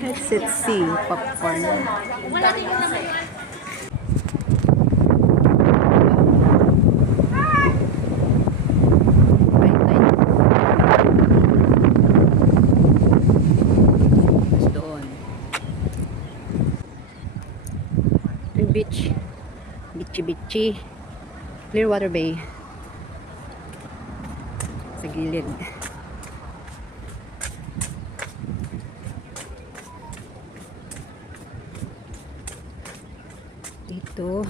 Headset C, popcorn. Wala din yung naman yung Doon. Yung beach. Beachy. Clearwater Bay. Sa gilid. Dito.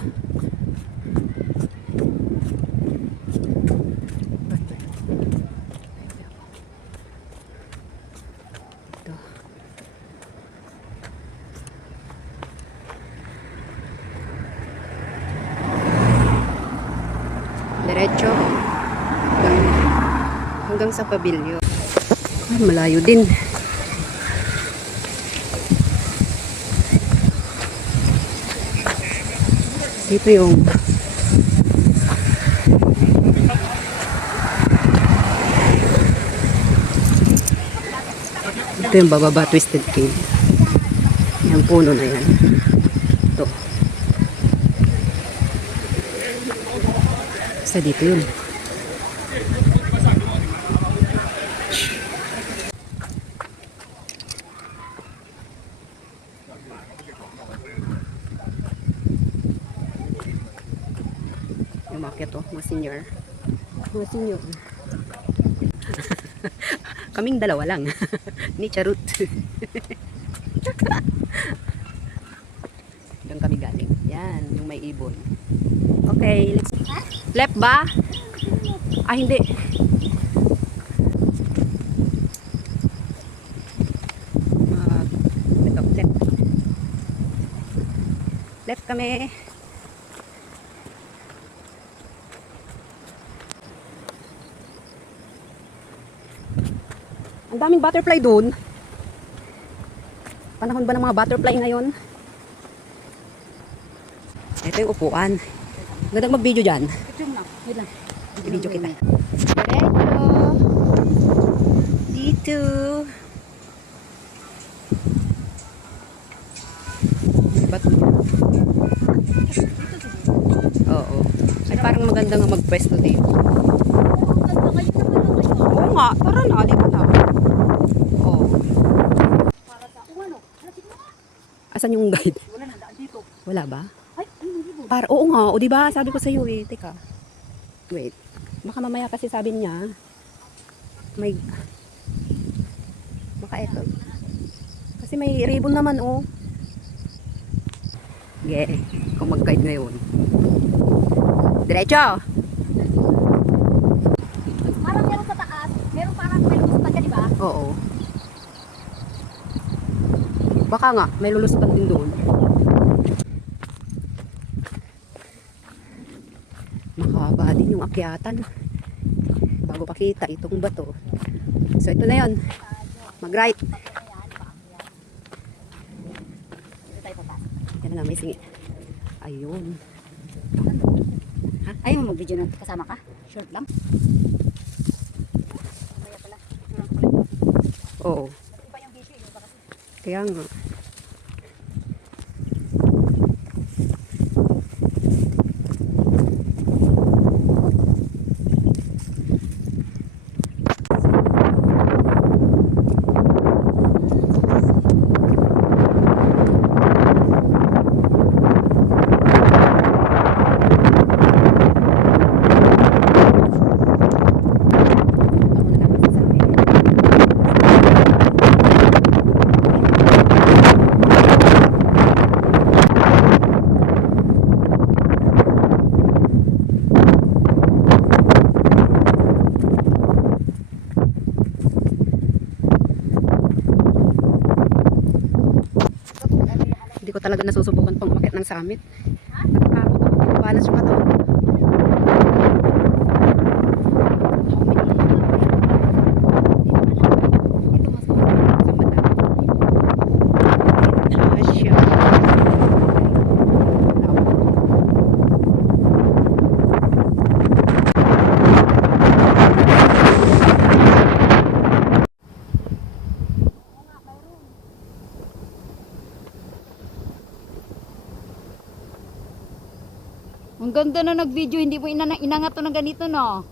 Dito. Diretso. Hanggang sa pabilyo. Ay, malayo din. Dito yung bababa Twisted Cave. Yung puno na yan. Ito. Basta dito yun. Yung market oh, mga senior. Kaming dalawa lang. Ni Charut. Doon kami galing. Yan, yung may ibon. Okay, let's... Left ba? Ah, hindi. Ito, left. Left kami. Ang daming butterfly doon. Panahon ba ng mga butterfly ngayon? Ito yung upuan. Gandang mag-video dyan. Video kita. Diretso. Dito. Ba't? Oo. Ay parang maganda nga magpwesto dito. Oo nga. Tara na. Halika na. Oo. Asan yung guide? Wala ba? Para, oo nga, o diba? Sabi ko sa iyo eh. Teka. Wait. Baka mamaya kasi sabi niya, may, baka eto. Kasi may ribbon naman oh. Yeah, kung mag-guide ngayon. Diretso! parang meron sa taas, meron parang may lumusutan ka, di ba? Oo. Baka nga, may lulusutan din doon. Mahaba din yung akyatan. Bago pakita itong bato. So ito na yon. Mag-right. Yan na, may singit. Ayun. Ha? Ayaw mo mag-video nun? Kasama ka? Short lang? Oo. Kaya nga. Hindi ko talaga nasusubukan pang umakyat ng summit. Natatakot ako. Balance yung katawan ko. Ang ganda na nag-video, hindi mo inangat to ng ganito, no?